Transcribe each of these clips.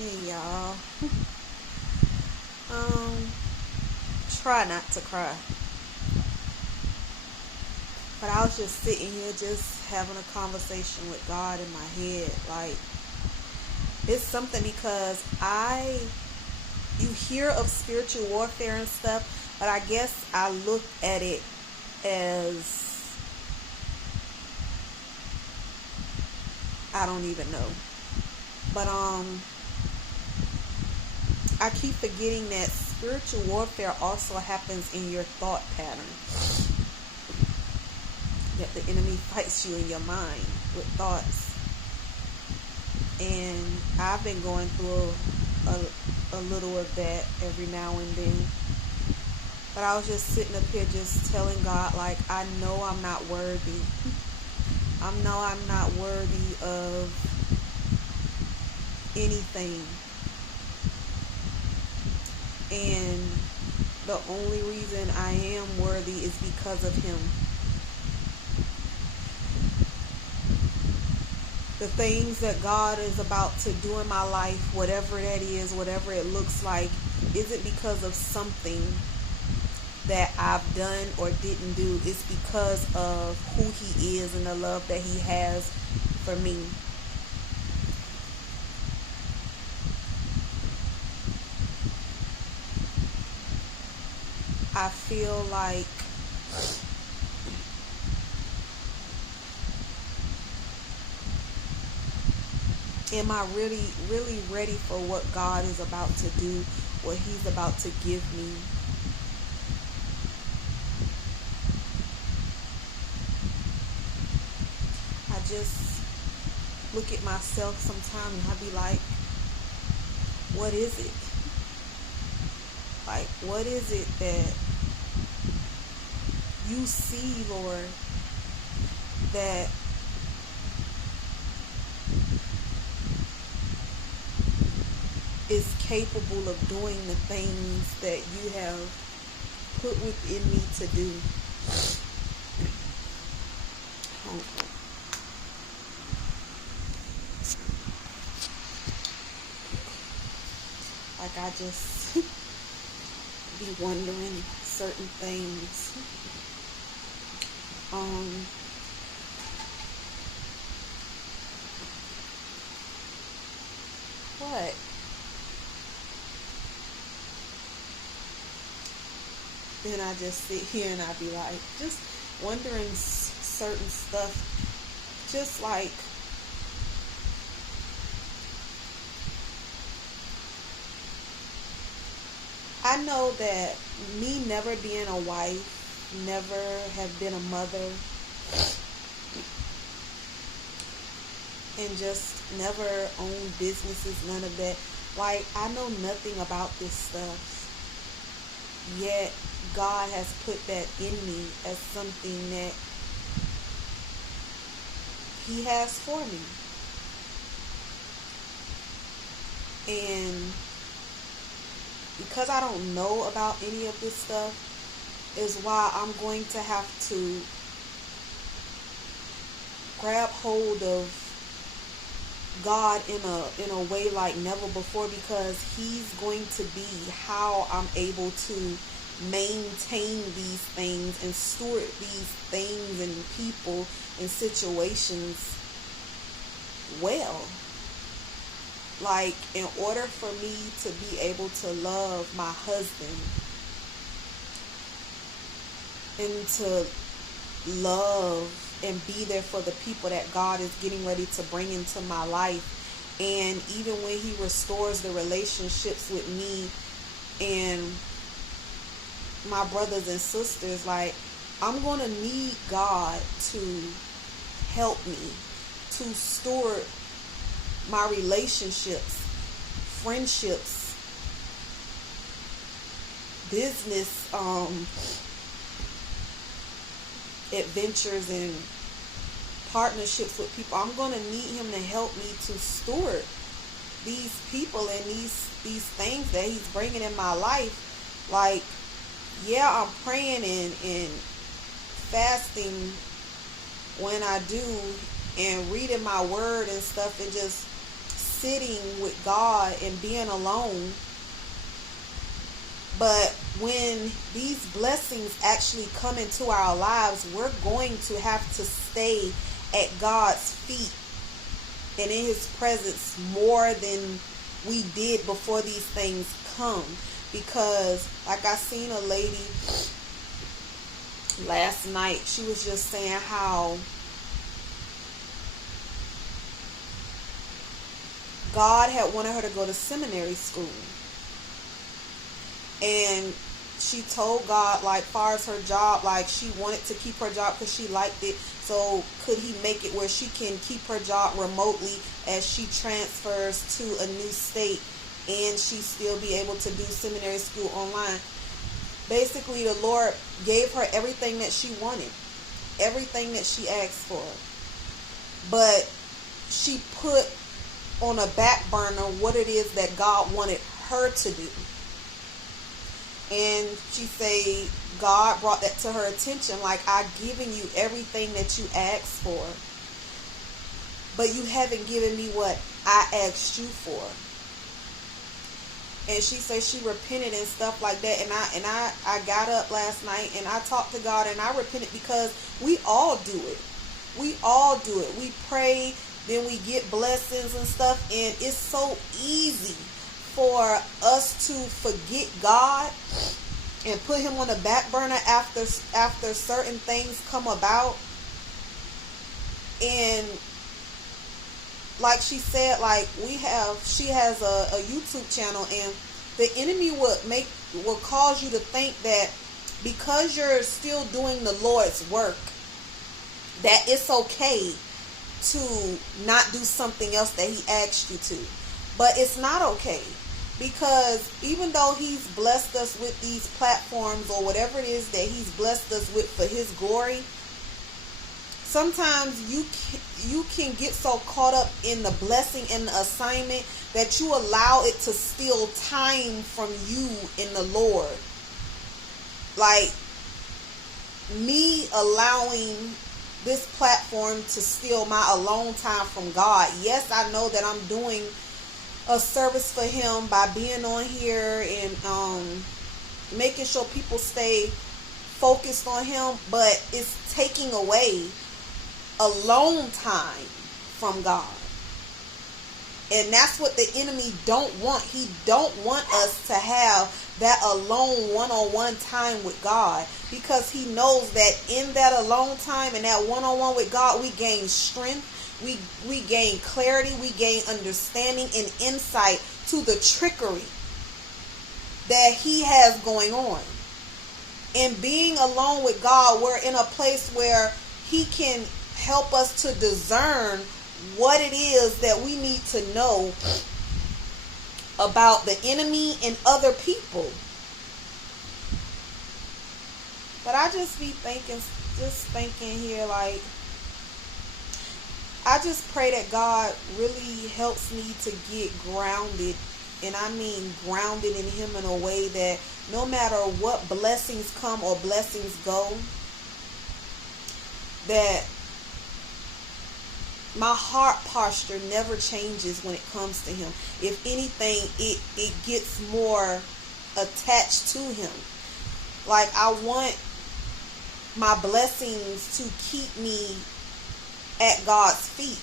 Hey y'all. Um, Try not to cry. But I was just sitting here just having a conversation with God in my head. Like, it's something because you hear of spiritual warfare and stuff, but I guess I look at it as, I don't even know. But I keep forgetting that spiritual warfare also happens in your thought pattern. That the enemy fights you in your mind with thoughts. And I've been going through a little of that every now and then. But I was just sitting up here just telling God, like, I know I'm not worthy. I know I'm not worthy of anything. And the only reason I am worthy is because of Him. The things that God is about to do in my life, whatever that is, whatever it looks like, isn't because of something that I've done or didn't do. It's because of who He is and the love that He has for me. I feel like am I really, really ready for what God is about to do, what He's about to give me? I just look at myself sometimes and I be like, what is it? Like, what is it that you see, Lord, that is capable of doing the things that you have put within me to do? Like, I just be wondering certain things. What? Then I just sit here and I be like, just wondering certain stuff. Just like, I know that me never being a wife, never have been a mother, and just never owned businesses, none of that. Like, I know nothing about this stuff. Yet, God has put that in me as something that He has for me. And because I don't know about any of this stuff, is why I'm going to have to grab hold of God in a way like never before, because He's going to be how I'm able to maintain these things and steward these things and people and situations well. Like, in order for me to be able to love my husband and to love and be there for the people that God is getting ready to bring into my life, and even when He restores the relationships with me and my brothers and sisters, like, I'm going to need God to help me to steward my relationships, friendships, business adventures and partnerships with people. I'm going to need Him to help me to steward these people and these things that He's bringing in my life. Like, yeah, I'm praying and fasting when I do, and reading my word and stuff, and just sitting with God and being alone. But when these blessings actually come into our lives, we're going to have to stay at God's feet and in his presence more than we did before these things come. Because like I seen a lady last night, she was just saying how God had wanted her to go to seminary school. And she told God, like, far as her job, like, she wanted to keep her job because she liked it. So could he make it where she can keep her job remotely as she transfers to a new state, and she still be able to do seminary school online? Basically, the Lord gave her everything that she wanted, everything that she asked for. But she put on a back burner what it is that God wanted her to do. And she say God brought that to her attention, like, I've given you everything that you asked for, but you haven't given me what I asked you for. And she said she repented and stuff like that. And I got up last night and I talked to God and I repented, because we all do it. We all do it. We pray, then we get blessings and stuff, and it's so easy for us to forget God and put him on the back burner after certain things come about. And like she said, like, she has a YouTube channel, and the enemy will cause you to think that because you're still doing the Lord's work, that it's okay to not do something else that he asked you to. But it's not okay, because even though he's blessed us with these platforms or whatever it is that he's blessed us with for his glory, sometimes you can get so caught up in the blessing and the assignment that you allow it to steal time from you in the Lord. Like me allowing this platform to steal my alone time from God. Yes, I know that I'm doing a service for him by being on here and making sure people stay focused on him, but it's taking away alone time from God. And that's what the enemy don't want. He don't want us to have that alone one-on-one time with God, because he knows that in that alone time and that one-on-one with God, we gain strength, we gain clarity, we gain understanding and insight to the trickery that he has going on. And being alone with God, we're in a place where he can help us to discern what it is that we need to know about the enemy and other people. But I just be thinking here, like, I just pray that God really helps me to get grounded, and I mean grounded in him in a way that no matter what blessings come or blessings go, that my heart posture never changes when it comes to him. If anything, it gets more attached to him. Like, I want my blessings to keep me at God's feet,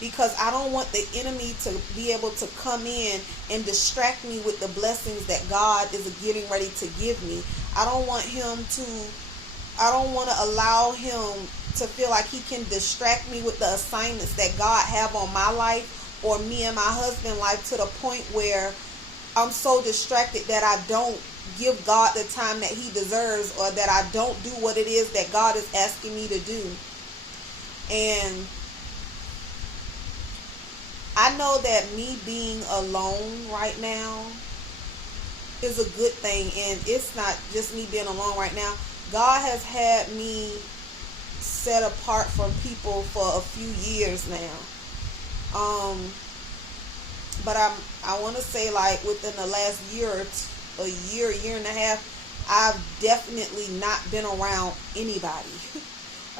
because I don't want the enemy to be able to come in and distract me with the blessings that God is getting ready to give me. I don't want to allow him to feel like he can distract me with the assignments that God have on my life or me and my husband's life, to the point where I'm so distracted that I don't give God the time that he deserves, or that I don't do what it is that God is asking me to do. And I know that me being alone right now is a good thing. And it's not just me being alone right now. God has had me set apart from people for a few years now. But I want to say, like, within the last year and a half, I've definitely not been around anybody.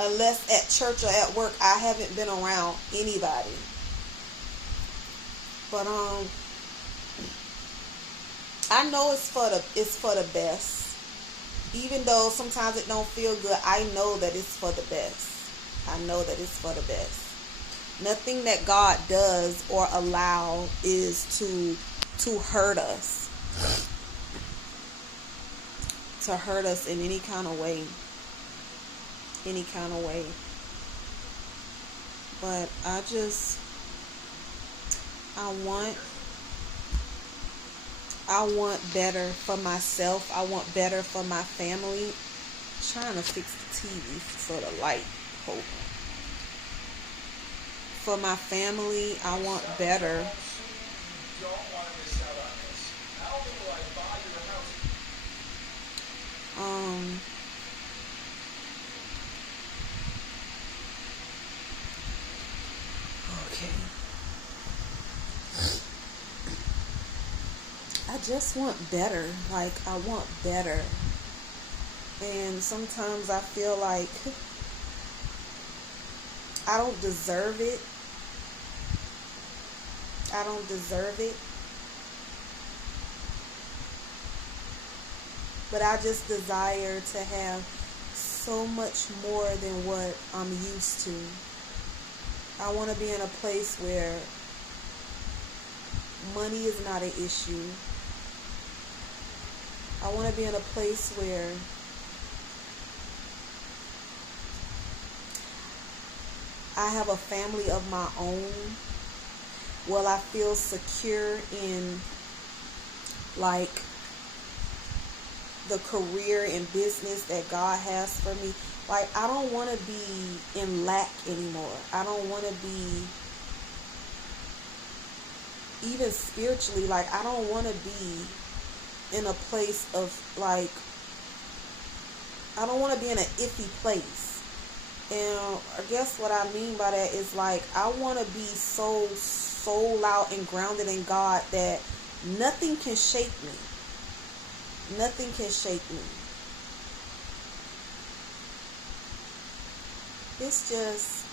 Unless at church or at work, I haven't been around anybody. But I know it's for the best. Even though sometimes it don't feel good, I know that it's for the best. I know that it's for the best. Nothing that God does or allow is to hurt us. To hurt us in any kind of way. Any kind of way. But I want better for myself. I want better for my family. I'm trying to fix the TV for the light. Hold on. For my family, I want better. Okay. I just want better. Like, I want better. And sometimes I feel like I don't deserve it. I don't deserve it. But I just desire to have so much more than what I'm used to. I want to be in a place where money is not an issue. I want to be in a place where I have a family of my own. Well, I feel secure in like the career and business that God has for me. Like, I don't want to be in lack anymore. I don't want to be, even spiritually, like, I don't want to be in a place of, like, I don't want to be in an iffy place. And I guess what I mean by that is, like, I want to be so soul out and grounded in God that nothing can shake me. Nothing can shake me. It's just,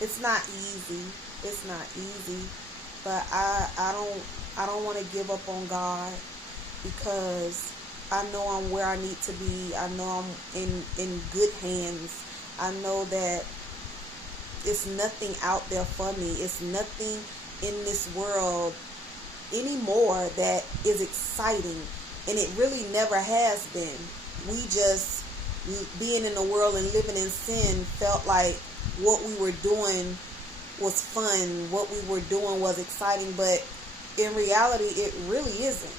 it's not easy. It's not easy. But I don't want to give up on God, because I know I'm where I need to be. I know I'm in good hands. I know that it's nothing out there for me. It's nothing in this world anymore that is exciting. And it really never has been. We just, being in the world and living in sin, felt like what we were doing was fun. What we were doing was exciting. But in reality, it really isn't.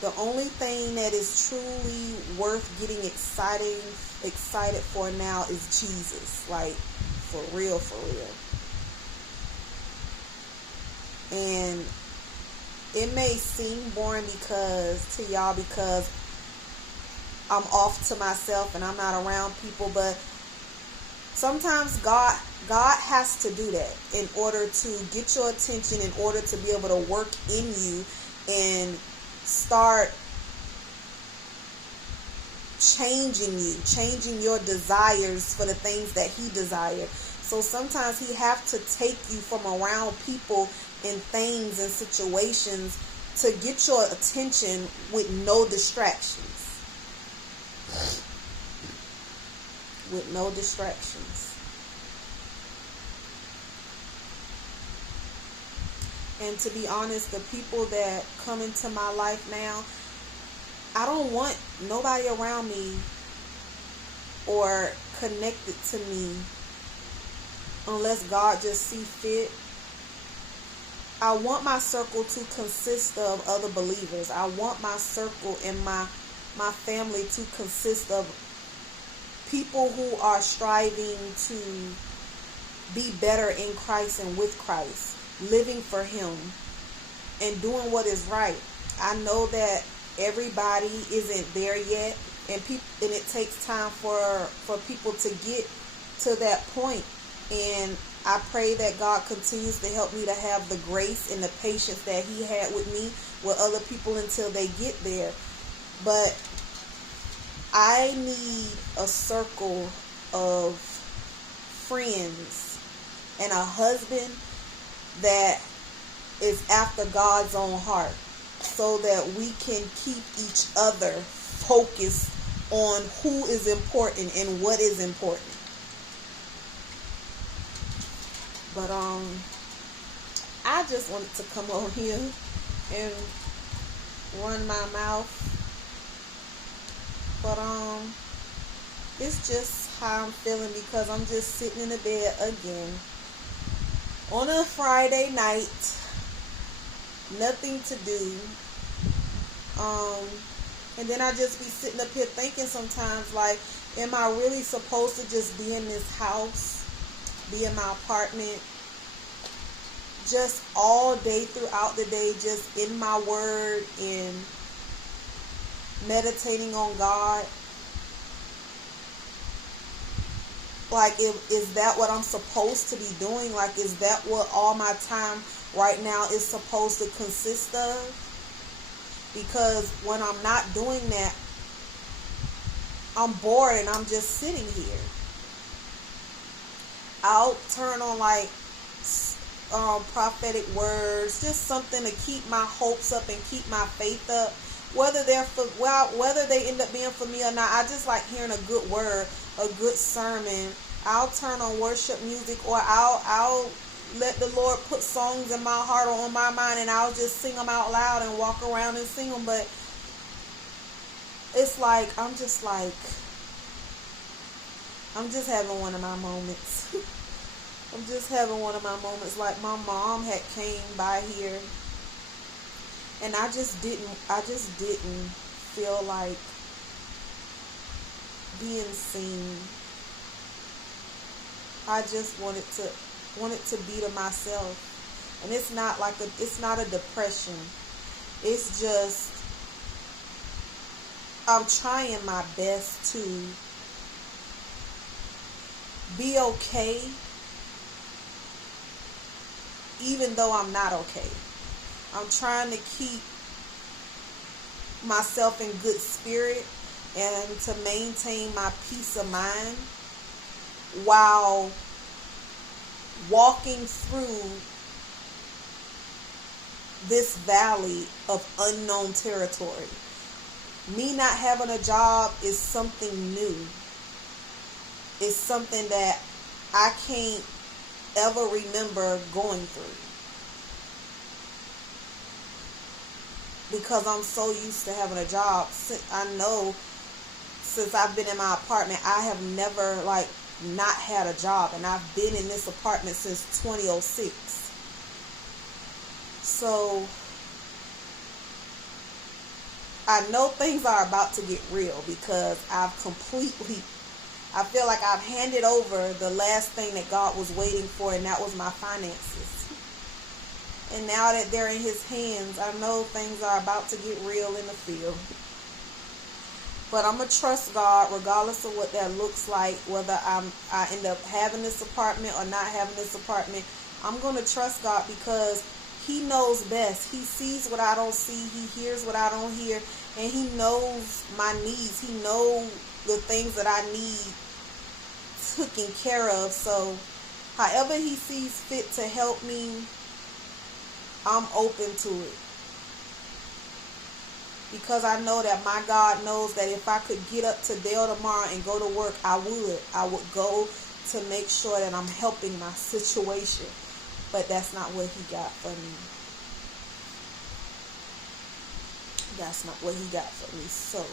The only thing that is truly worth getting excited for now is Jesus. Like, for real, for real. And it may seem boring to y'all because I'm off to myself and I'm not around people, but sometimes God has to do that in order to get your attention, in order to be able to work in you and start changing your desires for the things that He desires. So sometimes He have to take you from around people and things and situations to get your attention with no distractions. With no distractions. And to be honest, the people that come into my life now, I don't want nobody around me or connected to me unless God just see fit. I want my circle to consist of other believers. I want my circle and my family to consist of people who are striving to be better in Christ and with Christ, living for Him and doing what is right. I know that everybody isn't there yet, and it takes time for people to get to that point. And I pray that God continues to help me to have the grace and the patience that He had with me with other people until they get there. But I need a circle of friends and a husband that is after God's own heart, so that we can keep each other focused on who is important and what is important. But I just wanted to come on here and run my mouth. But it's just how I'm feeling, because I'm just sitting in the bed again on a Friday night, nothing to do. And then I just be sitting up here thinking sometimes, like, am I really supposed to just be in this house, be in my apartment, just all day throughout the day, just in my word and meditating on God? Like, is that what I'm supposed to be doing? Like, is that what all my time right now is supposed to consist of? Because when I'm not doing that, I'm bored and I'm just sitting here. I'll turn on like prophetic words, just something to keep my hopes up and keep my faith up. Whether they end up being for me or not, I just like hearing a good word, a good sermon. I'll turn on worship music, or I'll let the Lord put songs in my heart or on my mind, and I'll just sing them out loud and walk around and sing them. But it's like I'm just having one of my moments. I'm just having one of my moments. Like, my mom had came by here, and I just didn't feel like being seen. I just wanted to be to myself. And it's not a depression. It's just, I'm trying my best to be okay, even though I'm not okay. I'm trying to keep myself in good spirit and to maintain my peace of mind while walking through this valley of unknown territory. Me not having a job is something new. It's something that I can't ever remember going through, because I'm so used to having a job. I know since I've been in my apartment, I have never not had a job, and I've been in this apartment since 2006. So I know things are about to get real, because I feel like I've handed over the last thing that God was waiting for, and that was my finances. And now that they're in His hands, I know things are about to get real in the field. But I'm going to trust God regardless of what that looks like, whether I end up having this apartment or not having this apartment. I'm going to trust God, because He knows best. He sees what I don't see. He hears what I don't hear. And He knows my needs. He knows the things that I need taken care of. So however He sees fit to help me, I'm open to it. Because I know that my God knows that if I could get up today or tomorrow and go to work, I would go to make sure that I'm helping my situation. But that's not what He got for me. That's not what He got for me. So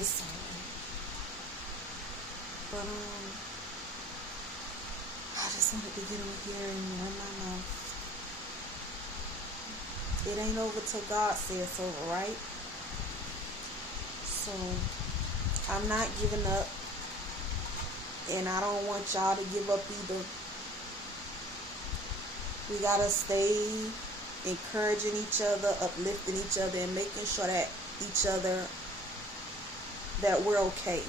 it's alright. But I just wanted to get on here and run my mouth. It ain't over till God says it's over, right? So I'm not giving up, and I don't want y'all to give up either. We gotta stay encouraging each other, uplifting each other, and making sure that that we're okay.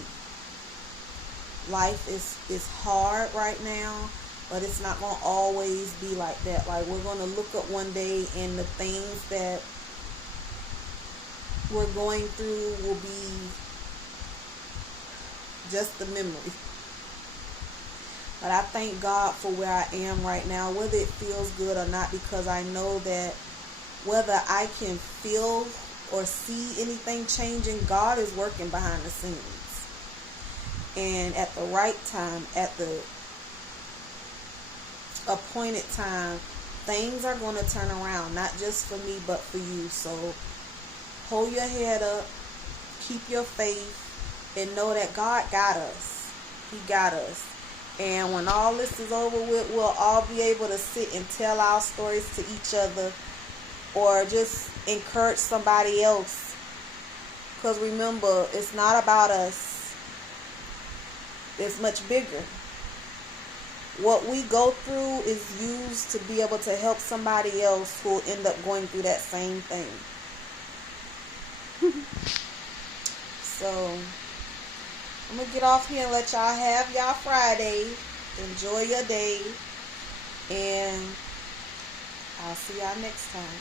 Life is hard right now, but it's not going to always be like that. Like, we're going to look up one day, and the things that we're going through will be just the memory. But I thank God for where I am right now, whether it feels good or not, because I know that whether I can feel or see anything changing, God is working behind the scenes. And at the right time, at the appointed time, things are going to turn around, not just for me, but for you. So hold your head up, keep your faith, and know that God got us. He got us. And when all this is over with, we'll all be able to sit and tell our stories to each other, or just encourage somebody else. Because remember, it's not about us. It's much bigger. What we go through is used to be able to help somebody else who will end up going through that same thing. So I'm going to get off here and let y'all have y'all Friday. Enjoy your day. And I'll see y'all next time.